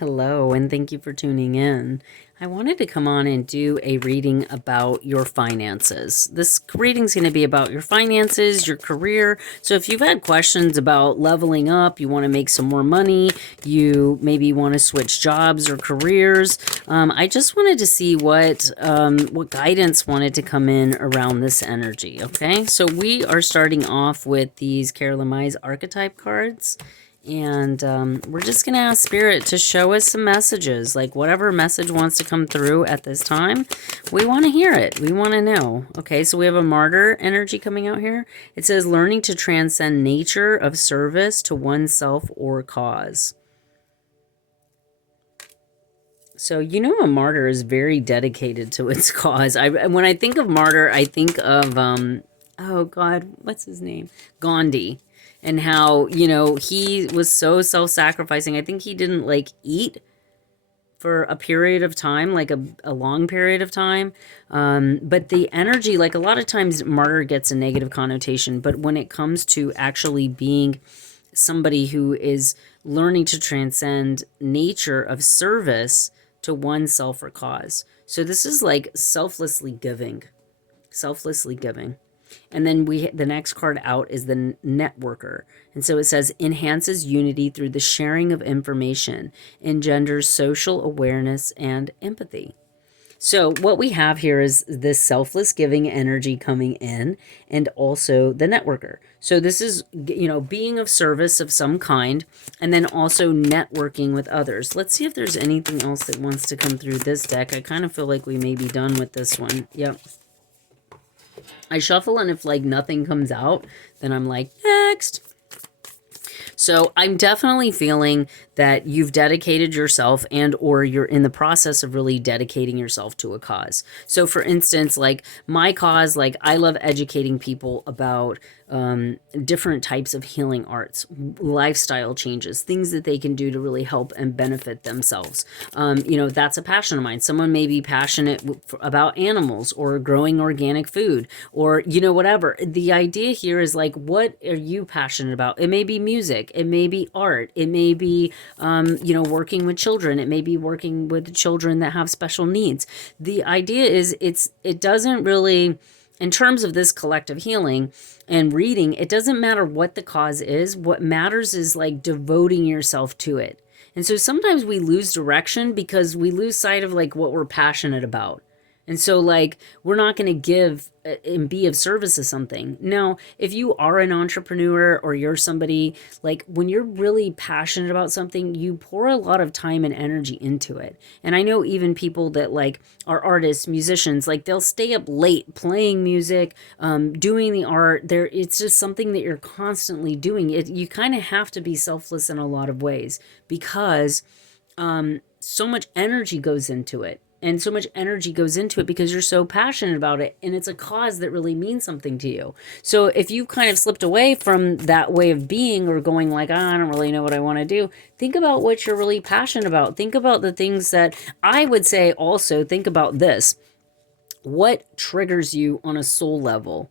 Hello, and thank you for tuning in. I wanted to come on and do a reading about your finances. This reading's going to be about your finances, your career. So if you've had questions about leveling up, you want to make some more money, you maybe want to switch jobs or careers, I just wanted to see what guidance wanted to come in around this energy. Okay, so we are starting off with these Carolyn Mai's archetype cards. And we're just going to ask Spirit to show us some messages, like whatever message wants to come through at this time. We want to hear it. We want to know. Okay, so we have a martyr energy coming out here. It says learning to transcend nature of service to oneself or cause. So, you know, a martyr is very dedicated to its cause. When I think of martyr, I think of, oh God, what's his name? Gandhi. And how, you know, he was so self-sacrificing. I think he didn't like eat for a period of time, like a long period of time. But the energy, like a lot of times martyr gets a negative connotation. But when it comes to actually being somebody who is learning to transcend nature of service to oneself or cause. So this is like selflessly giving. Selflessly giving. And then the next card out is the networker. And so it says enhances unity through the sharing of information, engenders social awareness and empathy. So what we have here is this selfless giving energy coming in, and also the networker. So this is, you know, being of service of some kind, and then also networking with others. Let's see if there's anything else that wants to come through this deck. I kind of feel like we may be done with this one. Yep. I shuffle, and if like nothing comes out, then I'm like, next. So I'm definitely feeling that you've dedicated yourself, and or you're in the process of really dedicating yourself to a cause. So for instance, like my cause, like I love educating people about different types of healing arts, lifestyle changes, things that they can do to really help and benefit themselves. You know, that's a passion of mine. Someone may be passionate about animals or growing organic food, or, you know, whatever. The idea here is like, what are you passionate about? It may be music. It may be art. It may be, you know, working with children. It may be working with children that have special needs. The idea is it doesn't really, in terms of this collective healing and reading, it doesn't matter what the cause is. What matters is like devoting yourself to it. And so sometimes we lose direction because we lose sight of like what we're passionate about. And so like, we're not going to give and be of service to something. Now, if you are an entrepreneur or you're somebody, like when you're really passionate about something, you pour a lot of time and energy into it. And I know even people that like are artists, musicians, like they'll stay up late playing music, doing the art. It's just something that you're constantly doing. You kind of have to be selfless in a lot of ways because so much energy goes into it. And so much energy goes into it because you're so passionate about it. And it's a cause that really means something to you. So if you kind of slipped away from that way of being, or going like, I don't really know what I want to do, think about what you're really passionate about. Think about the things that I would say. Also think about this. What triggers you on a soul level?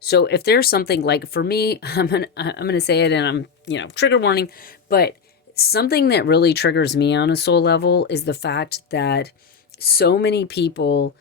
So if there's something like, for me, I'm gonna say it, and I'm, you know, trigger warning, but something that really triggers me on a soul level is the fact that so many people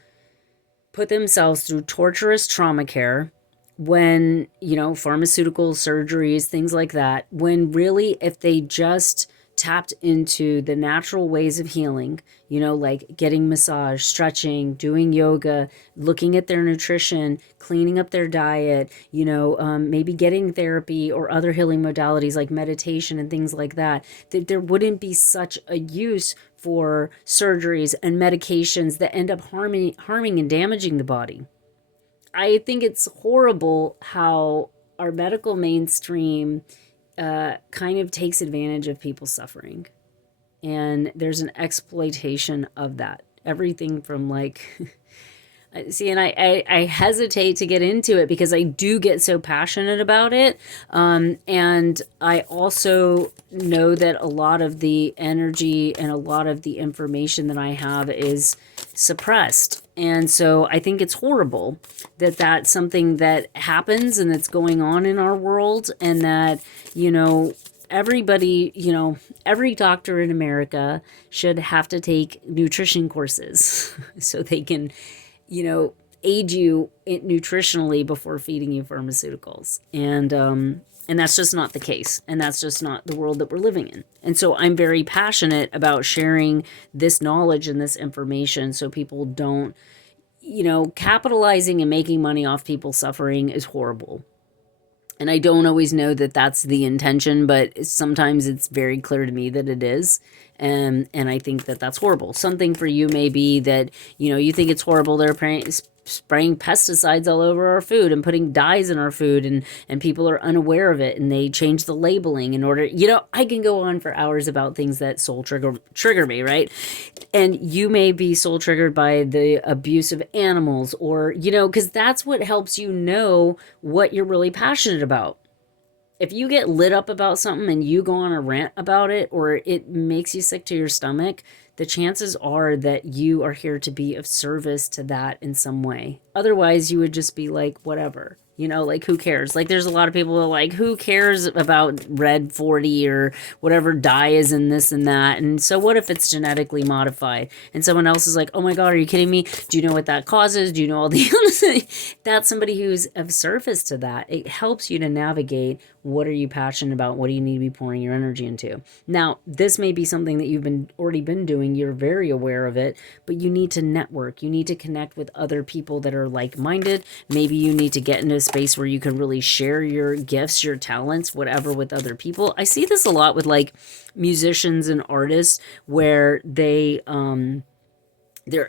put themselves through torturous trauma care when, you know, pharmaceutical surgeries, things like that, when really if they just tapped into the natural ways of healing, you know, like getting massage, stretching, doing yoga, looking at their nutrition, cleaning up their diet, you know, maybe getting therapy or other healing modalities like meditation and things like that, that there wouldn't be such a use for surgeries and medications that end up harming and damaging the body. I think it's horrible how our medical mainstream kind of takes advantage of people's suffering. And there's an exploitation of that. Everything from like, see, and I hesitate to get into it because I do get so passionate about it. And I also know that a lot of the energy and a lot of the information that I have is suppressed. And so I think it's horrible that that's something that happens and that's going on in our world, and that, you know, everybody, every doctor in America should have to take nutrition courses so they can, you know, aid you nutritionally before feeding you pharmaceuticals. And that's just not the case. And that's just not the world that we're living in. And so I'm very passionate about sharing this knowledge and this information so people don't, capitalizing and making money off people suffering is horrible. And I don't always know that that's the intention, but sometimes it's very clear to me that it is. And I think that that's horrible. Something for you may be that, you think it's horrible they're spraying pesticides all over our food and putting dyes in our food, and people are unaware of it, and they change the labeling in order, I can go on for hours about things that soul trigger me, right? And you may be soul triggered by the abuse of animals, or, because that's what helps you know what you're really passionate about. If you get lit up about something and you go on a rant about it, or it makes you sick to your stomach, the chances are that you are here to be of service to that in some way. Otherwise, you would just be like, whatever. Like, who cares? Like, there's a lot of people who are like, who cares about red 40 or whatever dye is in this and that? And so what if it's genetically modified? And someone else is like, oh my God, are you kidding me? Do you know what that causes? Do you know all the other things? That's somebody who's of service to that. It helps you to navigate what are you passionate about? What do you need to be pouring your energy into? Now, this may be something that you've already been doing. You're very aware of it, but you need to network. You need to connect with other people that are like-minded. Maybe you need to get into a space where you can really share your gifts, your talents, whatever, with other people. I see this a lot with like musicians and artists where they're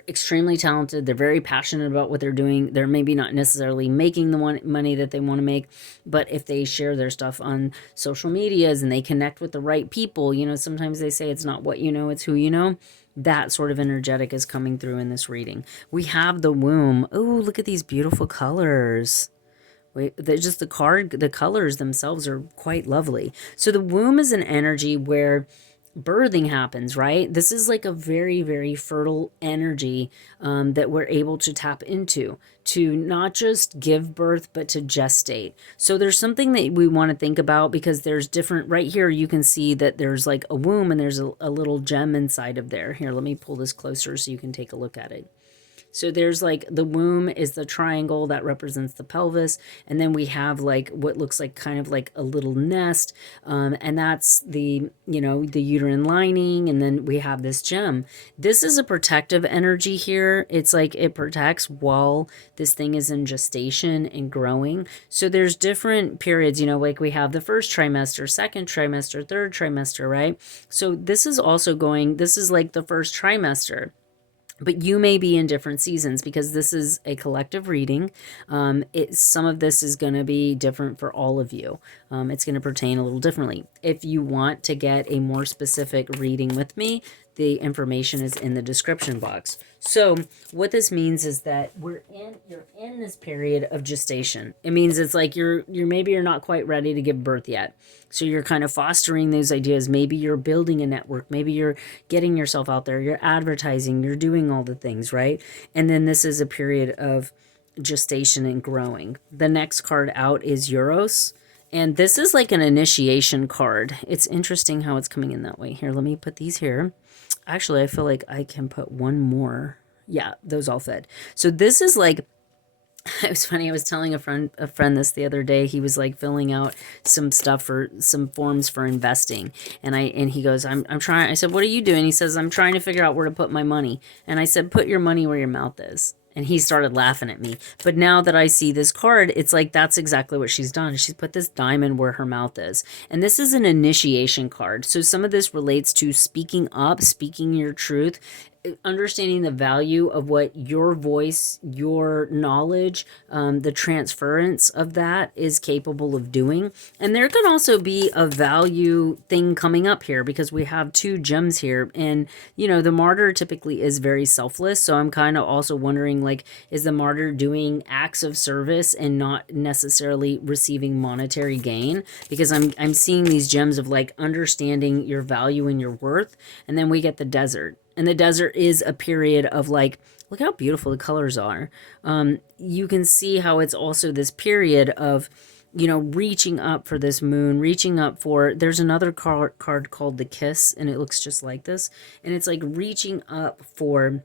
extremely talented. They're very passionate about what they're doing. They're maybe not necessarily making the money that they want to make, but if they share their stuff on social medias and they connect with the right people, sometimes they say it's not what you know, it's who you know. That sort of energetic is coming through in this reading. We have the womb. Oh, look at these beautiful colors. Wait, just the colors themselves are quite lovely. So the womb is an energy where birthing happens, right? This is like a very, very fertile energy that we're able to tap into to not just give birth, but to gestate. So there's something that we want to think about, because there's different, right here, you can see that there's like a womb and there's a little gem inside of there. Here, let me pull this closer so you can take a look at it. So there's like the womb is the triangle that represents the pelvis. And then we have like what looks like kind of like a little nest. And that's the uterine lining. And then we have this gem. This is a protective energy here. It's like it protects while this thing is in gestation and growing. So there's different periods, like we have the first trimester, second trimester, third trimester, right? So this is like the first trimester. But you may be in different seasons, because this is a collective reading. Some of this is going to be different for all of you. It's going to pertain a little differently. If you want to get a more specific reading with me, the information is in the description box. So what this means is that you're in this period of gestation. It means it's like you're not quite ready to give birth yet. So you're kind of fostering those ideas. Maybe you're building a network. Maybe you're getting yourself out there. You're advertising. You're doing all the things, right? And then this is a period of gestation and growing. The next card out is Euros. And this is like an initiation card. It's interesting how it's coming in that way. Here, let me put these here. Actually, I feel like I can put one more. Yeah, those all fit. So this is like, it was funny. I was telling a friend this the other day. He was like filling out some stuff for some forms for investing. And he goes, I'm trying. I said, what are you doing? He says, I'm trying to figure out where to put my money. And I said, put your money where your mouth is. And he started laughing at me. But now that I see this card, it's like that's exactly what she's done. She's put this diamond where her mouth is. And this is an initiation card. So some of this relates to speaking up, speaking your truth, understanding the value of what your voice, your knowledge, the transference of that is capable of doing. And there can also be a value thing coming up here, because we have two gems here. And, the martyr typically is very selfless. So I'm kind of also wondering, like, is the martyr doing acts of service and not necessarily receiving monetary gain? Because I'm seeing these gems of like understanding your value and your worth. And then we get the desert. And the desert is a period of like, look how beautiful the colors are. You can see how it's also this period of you know, reaching up for this moon, reaching up for, there's another card called the Kiss, and it looks just like this. And it's like reaching up for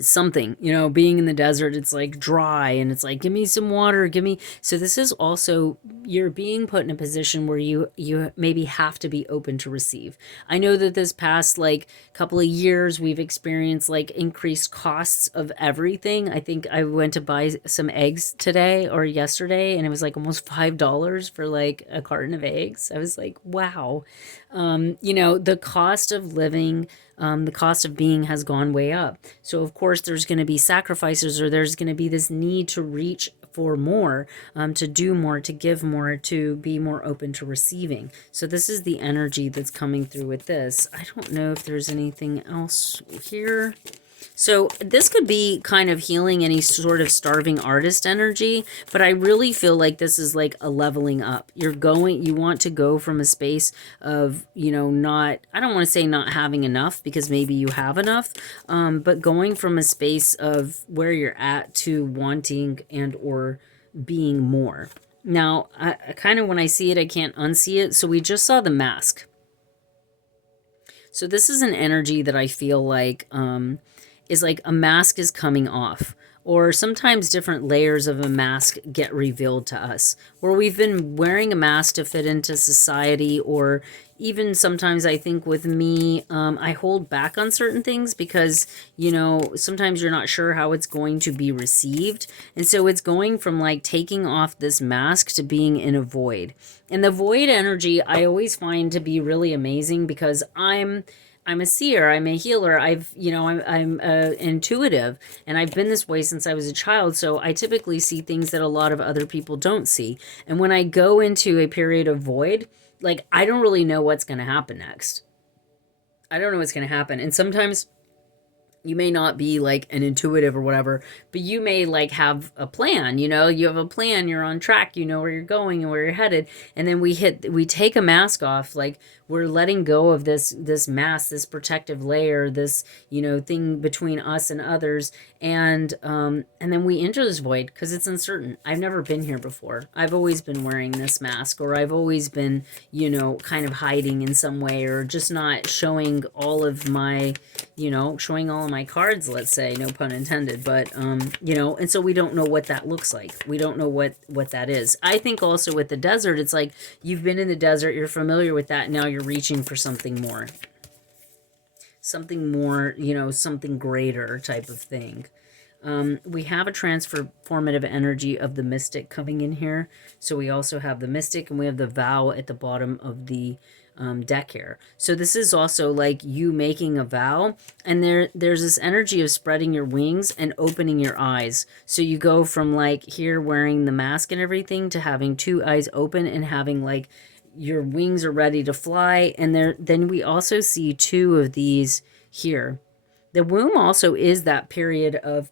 something, you know, being in the desert, it's like dry, and it's like, give me some water, give me. So this is also, you're being put in a position where you maybe have to be open to receive. I know that this past like couple of years we've experienced like increased costs of everything. I think I went to buy some eggs today or yesterday, and it was like almost $5 for like a carton of eggs. I was like, wow. You know, the cost of living, the cost of being has gone way up. So of course there's going to be sacrifices, or there's going to be this need to reach for more, to do more, to give more, to be more open to receiving. So this is the energy that's coming through with this. I don't know if there's anything else here. So this could be kind of healing any sort of starving artist energy, but I really feel like this is like a leveling up. You want to go from a space of, you know, not, I don't want to say not having enough, because maybe you have enough, but going from a space of where you're at to wanting and or being more. Now, I kind of, when I see it, I can't unsee it. So we just saw the mask. So this is an energy that I feel like, is like a mask is coming off, or sometimes different layers of a mask get revealed to us, where we've been wearing a mask to fit into society, or even sometimes I think with me, I hold back on certain things because, you know, sometimes you're not sure how it's going to be received. And so it's going from like taking off this mask to being in a void. And the void energy I always find to be really amazing, because I'm a seer, I'm a healer, I'm intuitive, and I've been this way since I was a child, so I typically see things that a lot of other people don't see. And when I go into a period of void, like, I don't really know what's going to happen next. I don't know what's going to happen. And sometimes you may not be like an intuitive or whatever, but you may like have a plan, you know, you have a plan, you're on track, you know where you're going and where you're headed. And then we take a mask off, like we're letting go of this mask, this protective layer, this, you know, thing between us and others. And then we enter this void because it's uncertain. I've never been here before. I've always been wearing this mask, or I've always been, you know, kind of hiding in some way, or just not showing all of my, you know, showing all of my cards, let's say, no pun intended, but, you know, and so we don't know what that looks like. We don't know what that is. I think also with the desert, it's like you've been in the desert, you're familiar with that, now you're reaching for something more. Something more, you know, something greater type of thing. We have a transformative energy of the mystic coming in here. So we also have the mystic, and we have the vow at the bottom of the deck here. So this is also like you making a vow, and there's this energy of spreading your wings and opening your eyes. So you go from like here wearing the mask and everything to having two eyes open and having like your wings are ready to fly. And then we also see two of these here. The womb also is that period of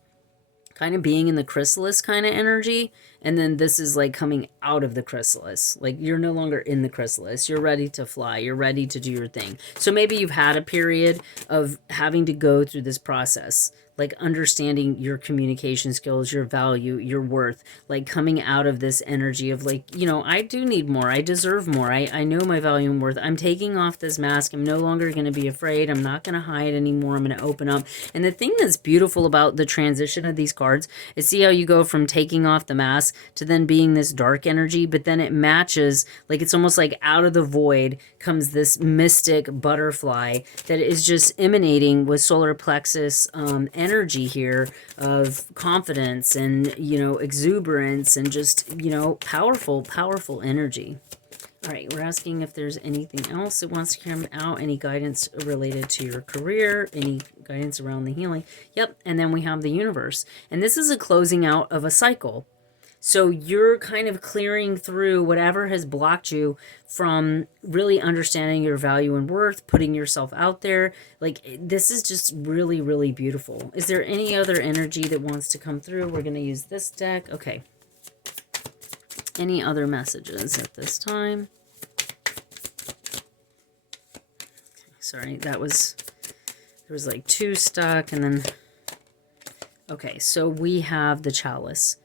kind of being in the chrysalis kind of energy. And then this is like coming out of the chrysalis. Like you're no longer in the chrysalis. You're ready to fly. You're ready to do your thing. So maybe you've had a period of having to go through this process, like understanding your communication skills, your value, your worth, like coming out of this energy of like, you know, I do need more. I deserve more. I know my value and worth. I'm taking off this mask. I'm no longer going to be afraid. I'm not going to hide anymore. I'm going to open up. And the thing that's beautiful about the transition of these cards is see how you go from taking off the mask to then being this dark energy, but then it matches, like it's almost like out of the void comes this mystic butterfly that is just emanating with solar plexus energy here of confidence and, you know, exuberance and just, you know, powerful energy. All right, we're asking if there's anything else that wants to come out, any guidance related to your career, any guidance around the healing. Yep, and then we have the universe. And this is a closing out of a cycle. So you're kind of clearing through whatever has blocked you from really understanding your value and worth, putting yourself out there. Like, this is just really, really beautiful. Is there any other energy that wants to come through? We're going to use this deck. Okay. Any other messages at this time? Sorry, there was like two stuck, and then, okay, so we have the chalice.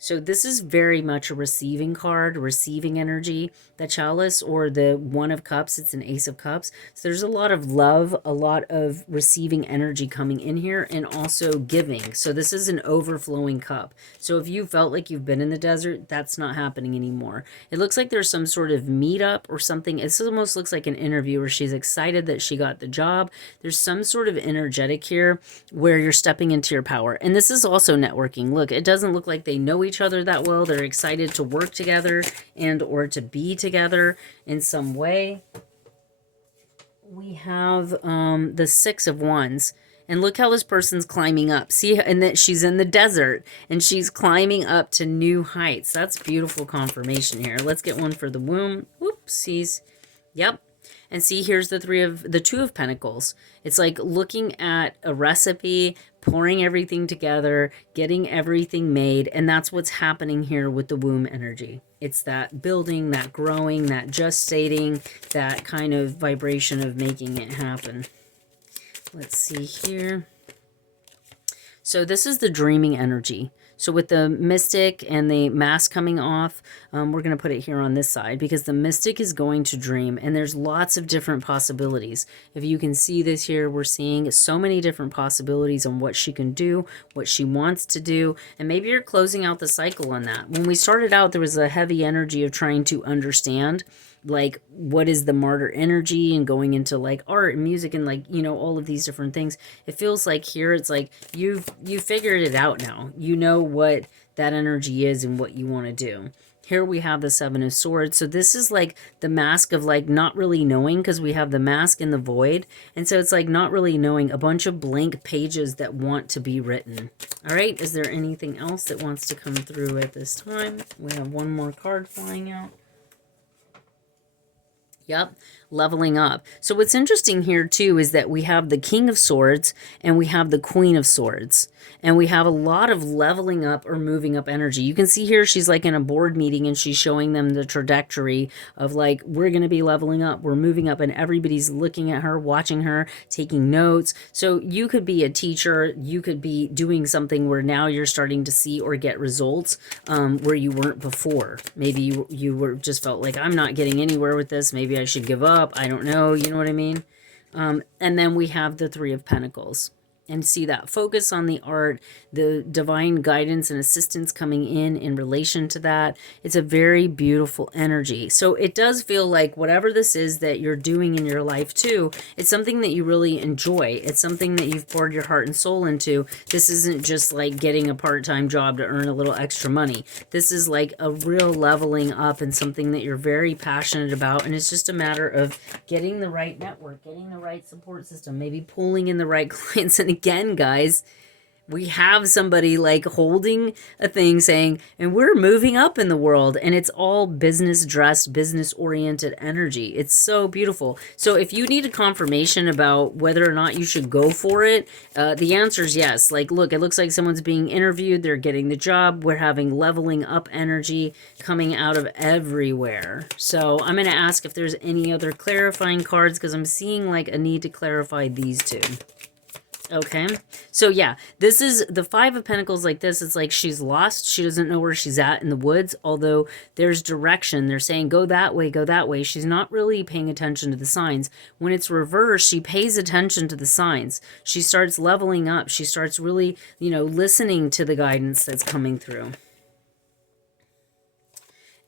So this is very much a receiving card, receiving energy. The chalice or the one of cups, it's an ace of cups. So there's a lot of love, a lot of receiving energy coming in here, and also giving. So this is an overflowing cup. So if you felt like you've been in the desert, that's not happening anymore. It looks like there's some sort of meetup or something. It almost looks like an interview where she's excited that she got the job. There's some sort of energetic here where you're stepping into your power. And this is also networking. Look, it doesn't look like they know each other that well. They're excited to work together and or to be together in some way. We have the Six of Wands. And look how this person's climbing up. See, and that she's in the desert and she's climbing up to new heights. That's beautiful confirmation here. Let's get one for the womb. Oopsies. Yep. And see, here's the Two of Pentacles. It's like looking at a recipe, pouring everything together, getting everything made. And that's what's happening here with the womb energy. It's that building, that growing, that gestating, that kind of vibration of making it happen. Let's see here. So this is the dreaming energy. So with the mystic and the mask coming off, we're going to put it here on this side because the mystic is going to dream and there's lots of different possibilities. If you can see this here, we're seeing so many different possibilities on what she can do, what she wants to do, and maybe you're closing out the cycle on that. When we started out, there was a heavy energy of trying to understand like what is the martyr energy and going into like art and music and like, you know, all of these different things. It feels like here it's like you figured it out now. You know what that energy is and what you want to do. Here we have the Seven of Swords. So this is like the mask of like not really knowing, because we have the mask in the void. And so it's like not really knowing, a bunch of blank pages that want to be written. All right. Is there anything else that wants to come through at this time? We have one more card flying out. Yep, leveling up. So what's interesting here too is that we have the King of Swords and we have the Queen of Swords. And we have a lot of leveling up or moving up energy. You can see here she's like in a board meeting and she's showing them the trajectory of like, we're going to be leveling up, we're moving up, and everybody's looking at her, watching her, taking notes. So you could be a teacher, you could be doing something where now you're starting to see or get results where you weren't before. Maybe you were just felt like, I'm not getting anywhere with this. Maybe I should give up. I don't know. You know what I mean? And then we have the Three of Pentacles. And see that focus on the art, the divine guidance and assistance coming in relation to that. It's a very beautiful energy. So it does feel like whatever this is that you're doing in your life too, it's something that you really enjoy. It's something that you've poured your heart and soul into. This isn't just like getting a part-time job to earn a little extra money. This is like a real leveling up and something that you're very passionate about. And it's just a matter of getting the right network, getting the right support system, maybe pulling in the right clients. And again, guys, we have somebody like holding a thing saying, and we're moving up in the world, and it's all business dressed, business oriented energy. It's so beautiful. So if you need a confirmation about whether or not you should go for it, the answer is yes. Like, look, it looks like someone's being interviewed. They're getting the job. We're having leveling up energy coming out of everywhere. So I'm going to ask if there's any other clarifying cards, because I'm seeing like a need to clarify these two. Okay, so yeah, this is the Five of Pentacles. Like this, it's like she's lost. She doesn't know where she's at in the woods, although there's direction. They're saying, go that way, go that way. She's not really paying attention to the signs. When it's reversed, she pays attention to the signs. She starts leveling up. She starts really, you know, listening to the guidance that's coming through.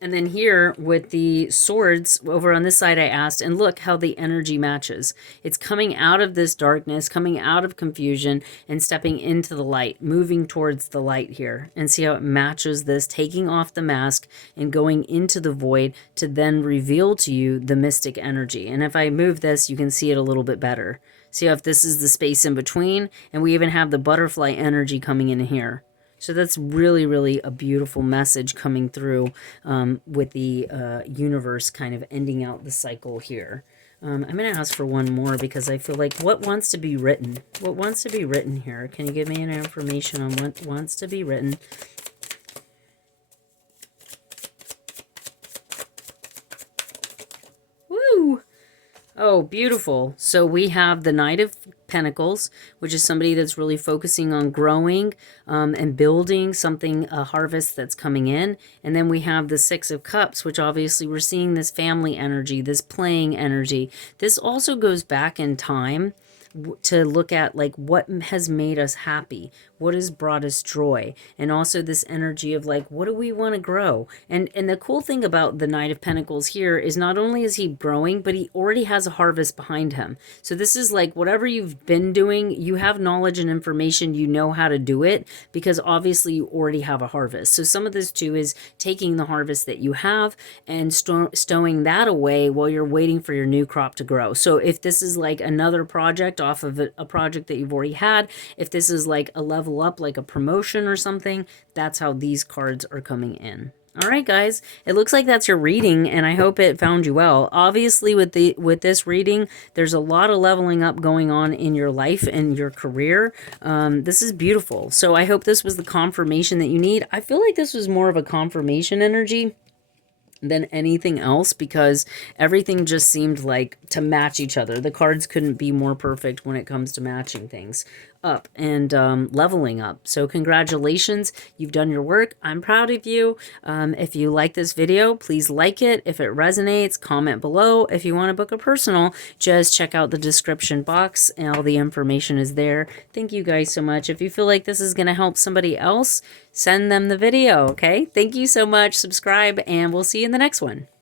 And then here with the swords over on this side, I asked, and look how the energy matches. It's coming out of this darkness, coming out of confusion and stepping into the light, moving towards the light here. And see how it matches this, taking off the mask and going into the void to then reveal to you the mystic energy. And if I move this, you can see it a little bit better. See how if this is the space in between, and we even have the butterfly energy coming in here. So that's really, really a beautiful message coming through with the universe kind of ending out the cycle here. I'm going to ask for one more because I feel like what wants to be written? What wants to be written here? Can you give me any information on what wants to be written? Woo! Oh, beautiful. So we have the Knight of Pentacles, which is somebody that's really focusing on growing and building something, a harvest that's coming in. And then we have the Six of Cups, which obviously we're seeing this family energy, this playing energy. This also goes back in time to look at like what has made us happy, what has brought us joy, and also this energy of like what do we want to grow. And the cool thing about the Knight of Pentacles here is not only is he growing, but he already has a harvest behind him. So this is like whatever you've been doing, you have knowledge and information, you know how to do it, because obviously you already have a harvest. So some of this too is taking the harvest that you have and stowing that away while you're waiting for your new crop to grow. So if this is like another project off of a project that you've already had, if this is like a level up, like a promotion or something, that's how these cards are coming in. All right, guys, it looks like that's your reading, and I hope it found you well. Obviously, with this reading, there's a lot of leveling up going on in your life and your career. This is beautiful. So I hope this was the confirmation that you need. I feel like this was more of a confirmation energy than anything else, because everything just seemed like to match each other. The cards couldn't be more perfect when it comes to matching things up and leveling up. So congratulations, you've done your work. I'm proud of you. If you like this video, please like it. If it resonates, comment below. If you want to book a personal, just check out the description box and all the information is there. Thank you guys so much. If you feel like this is going to help somebody else, send them the video, okay? Thank you so much. Subscribe, and we'll see you in the next one.